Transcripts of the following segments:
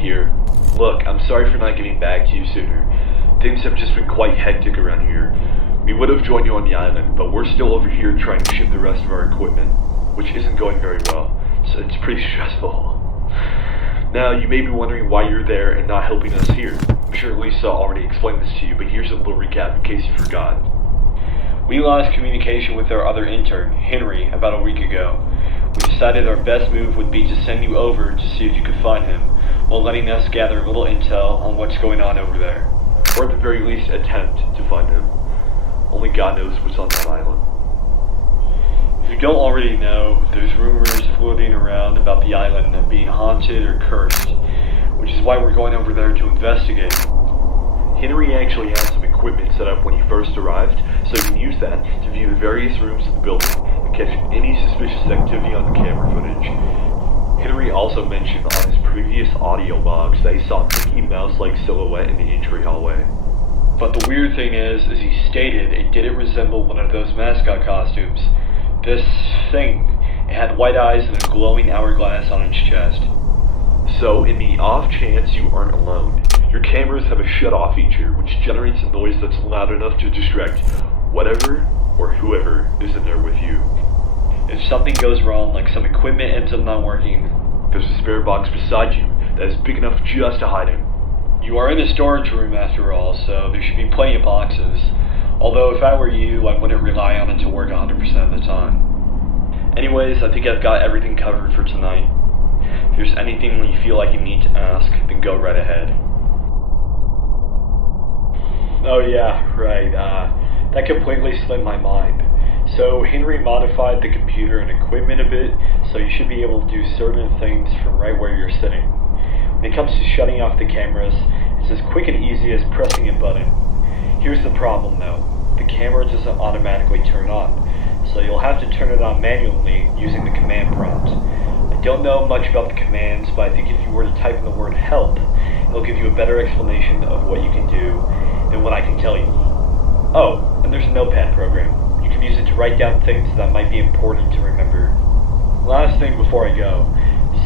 here. Look, I'm sorry for not getting back to you sooner. Things have just been quite hectic around here. We would have joined you on the island, but we're still over here trying to ship the rest of our equipment, which isn't going very well, so it's pretty stressful. Now, you may be wondering why you're there and not helping us here. I'm sure Lisa already explained this to you, but here's a little recap in case you forgot. We lost communication with our other intern, Henry, about a week ago. We decided our best move would be to send you over to see if you could find him, while letting us gather a little intel on what's going on over there. Or at the very least attempt to find him. Only God knows what's on that island. If you don't already know, there's rumors floating around about the island being haunted or cursed, which is why we're going over there to investigate. Henry actually had some equipment set up when he first arrived, so you can use that to view the various rooms of the building and catch any suspicious activity on the camera footage. Henry also mentioned on his previous audio logs that he saw a Mickey Mouse-like silhouette in the entry hallway. But the weird thing is he stated it didn't resemble one of those mascot costumes. This thing, it had white eyes and a glowing hourglass on its chest. So, in the off chance you aren't alone, your cameras have a shut-off feature which generates a noise that's loud enough to distract whatever or whoever is in there with you. If something goes wrong, like some equipment ends up not working, there's a spare box beside you that is big enough just to hide in. You are in a storage room after all, so there should be plenty of boxes. Although if I were you, I wouldn't rely on it to work 100% of the time. Anyways, I think I've got everything covered for tonight. If there's anything you feel like you need to ask, then go right ahead. Oh yeah, right, that completely slipped my mind. So Henry modified the computer and equipment a bit, so you should be able to do certain things from right where you're sitting. When it comes to shutting off the cameras, it's as quick and easy as pressing a button. Here's the problem though, the camera doesn't automatically turn on, so you'll have to turn it on manually using the command prompt. I don't know much about the commands, but I think if you were to type in the word help, it'll give you a better explanation of what you can do than what I can tell you. Oh, and there's a notepad program. You can use it to write down things that might be important to remember. Last thing before I go,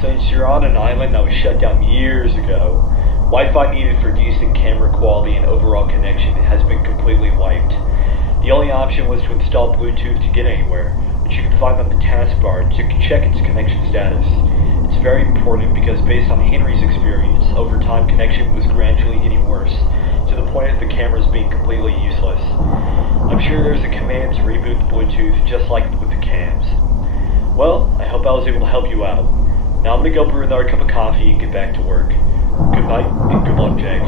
since you're on an island that was shut down years ago, Wi-Fi needed for decent camera quality and overall connection has been completely wiped. The only option was to install Bluetooth to get anywhere, which you can find on the taskbar to check its connection status. It's very important because based on Henry's experience, over time connection was gradually getting worse, to the point of the cameras being completely useless. I'm sure there's a command to reboot the Bluetooth just like with the cams. Well, I hope I was able to help you out. Now I'm gonna go brew another cup of coffee and get back to work. Good night and good luck, Jake.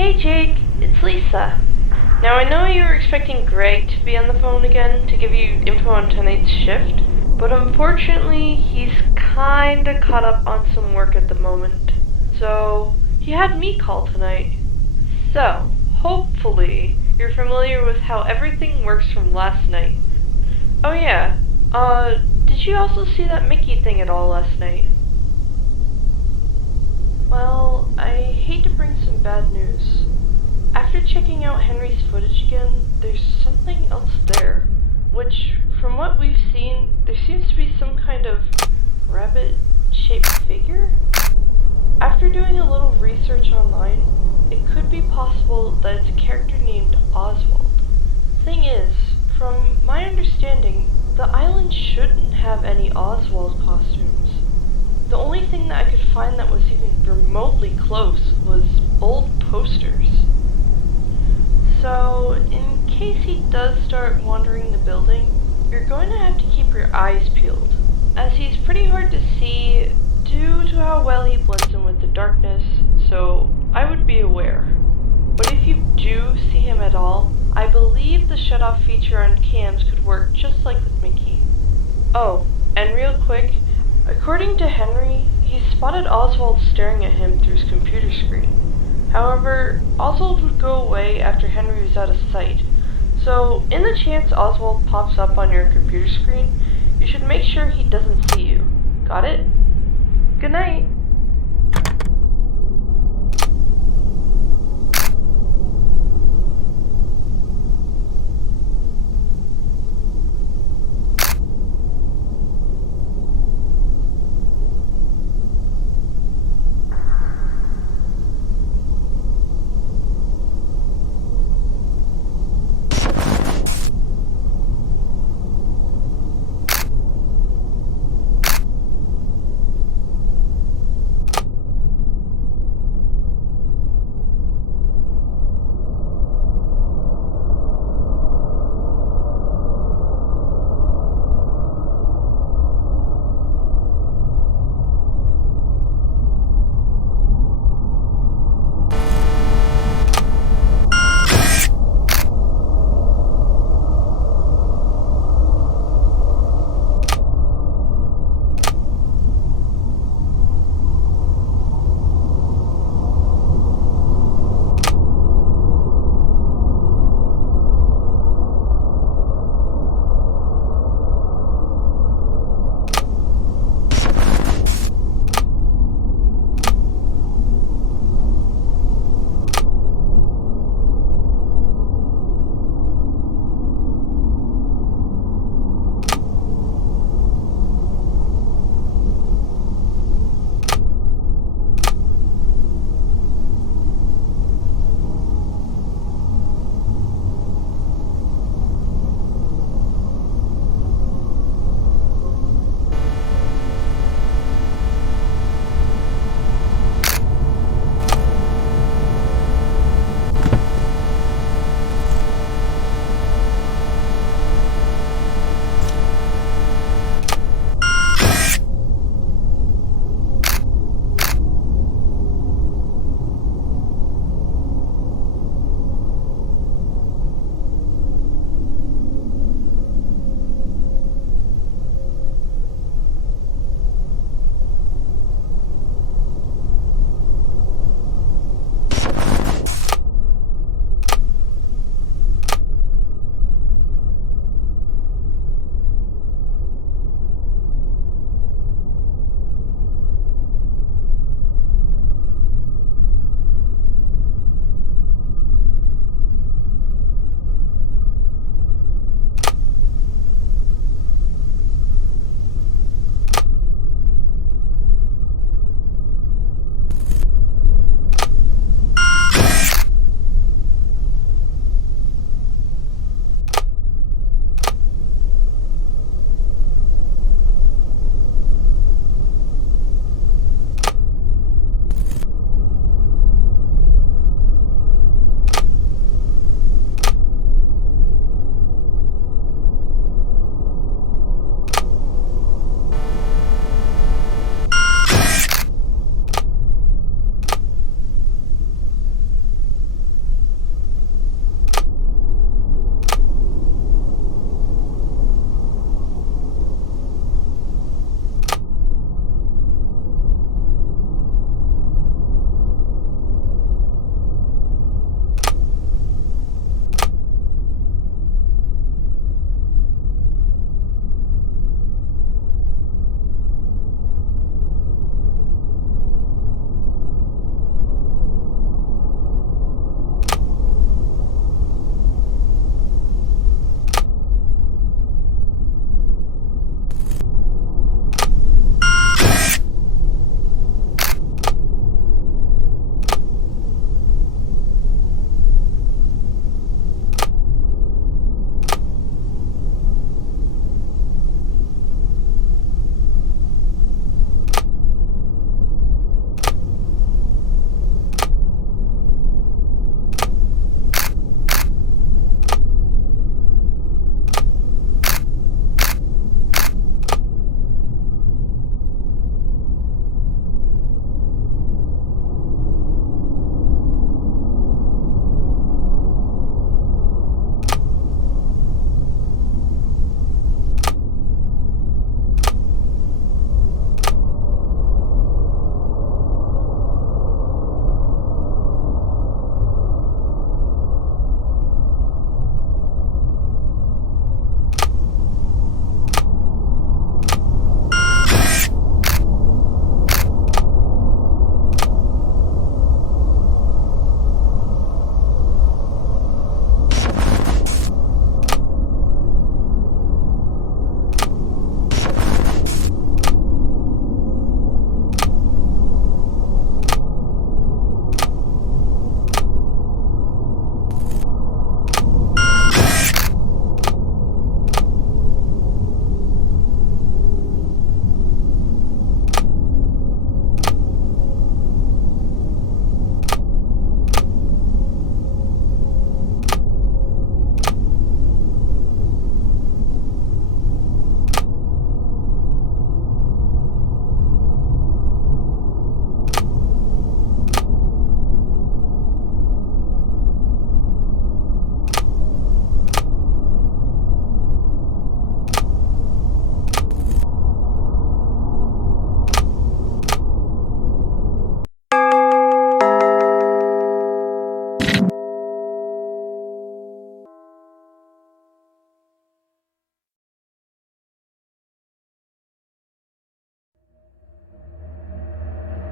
Hey Jake, it's Lisa. Now I know you were expecting Greg to be on the phone again to give you info on tonight's shift, but unfortunately he's kinda caught up on some work at the moment. So he had me call tonight. So, hopefully you're familiar with how everything works from last night. Oh yeah, did you also see that Mickey thing at all last night? Well, I hate to bring some bad news. After checking out Henry's footage again, there's something else there. Which, from what we've seen, there seems to be some kind of rabbit-shaped figure? After doing a little research online, it could be possible that it's a character named Oswald. Thing is, from my understanding, the island shouldn't have any Oswald costumes. The only thing that I could find that was even remotely close was old posters. So, in case he does start wandering the building, you're going to have to keep your eyes peeled, as he's pretty hard to see due to how well he blends in with the darkness, so I would be aware. But if you do see him at all, I believe the shut-off feature on cams could work just like with Mickey. Oh, and real quick, according to Henry, he spotted Oswald staring at him through his computer screen. However, Oswald would go away after Henry was out of sight, so in the chance Oswald pops up on your computer screen, you should make sure he doesn't see you. Got it? Good night!